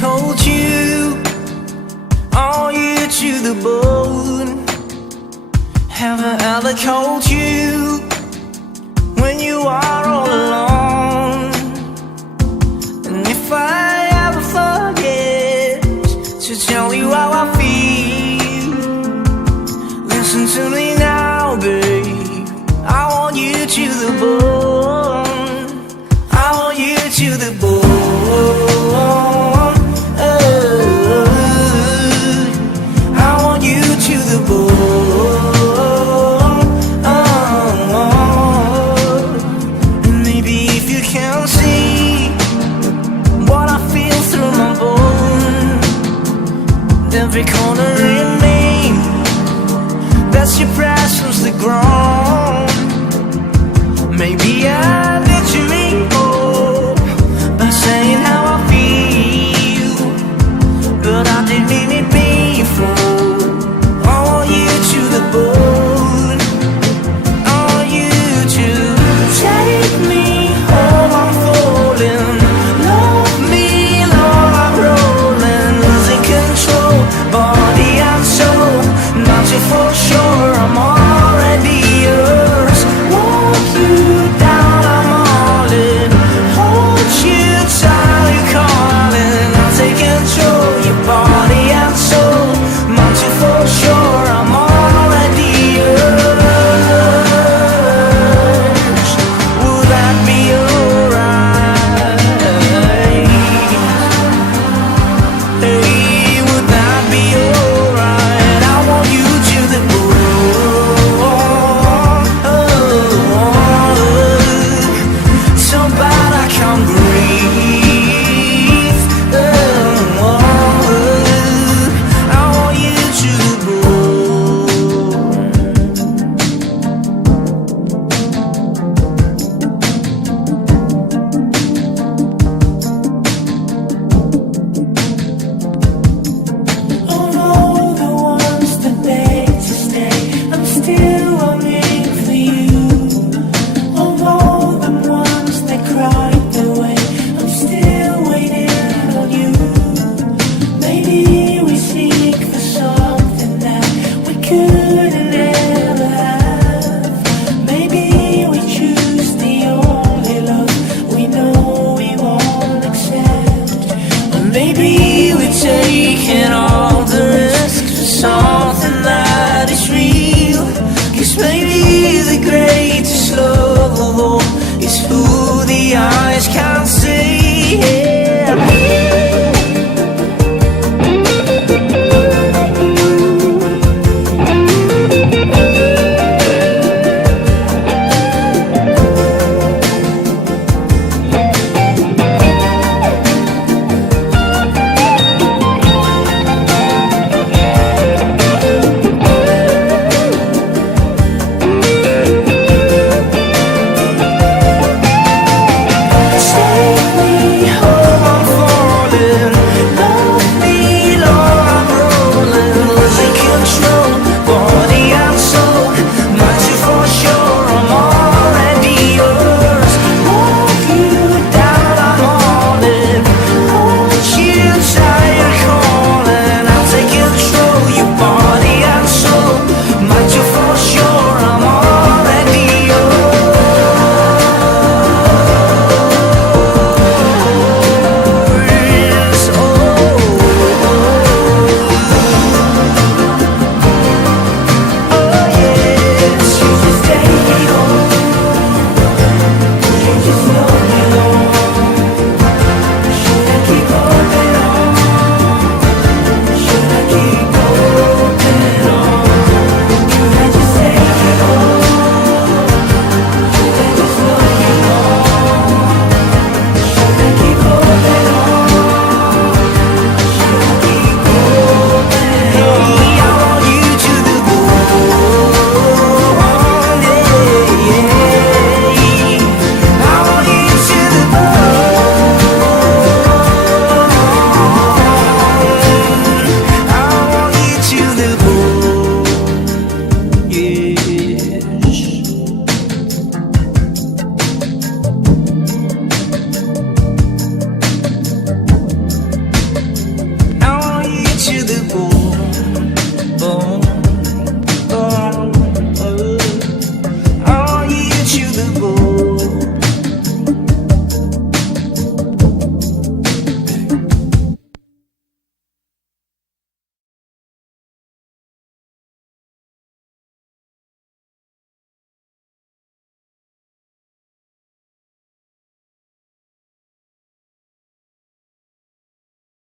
told you, are you to the bone? Have I ever called you when you are all alone? And if I ever forget to tell you how I feel, listen to me now, babe. I want you to the bone. I want you to the bone. I want you to the bone. And maybe if you can't see what I feel through my bone, every corner in me, that's your presence, the ground. Maybe I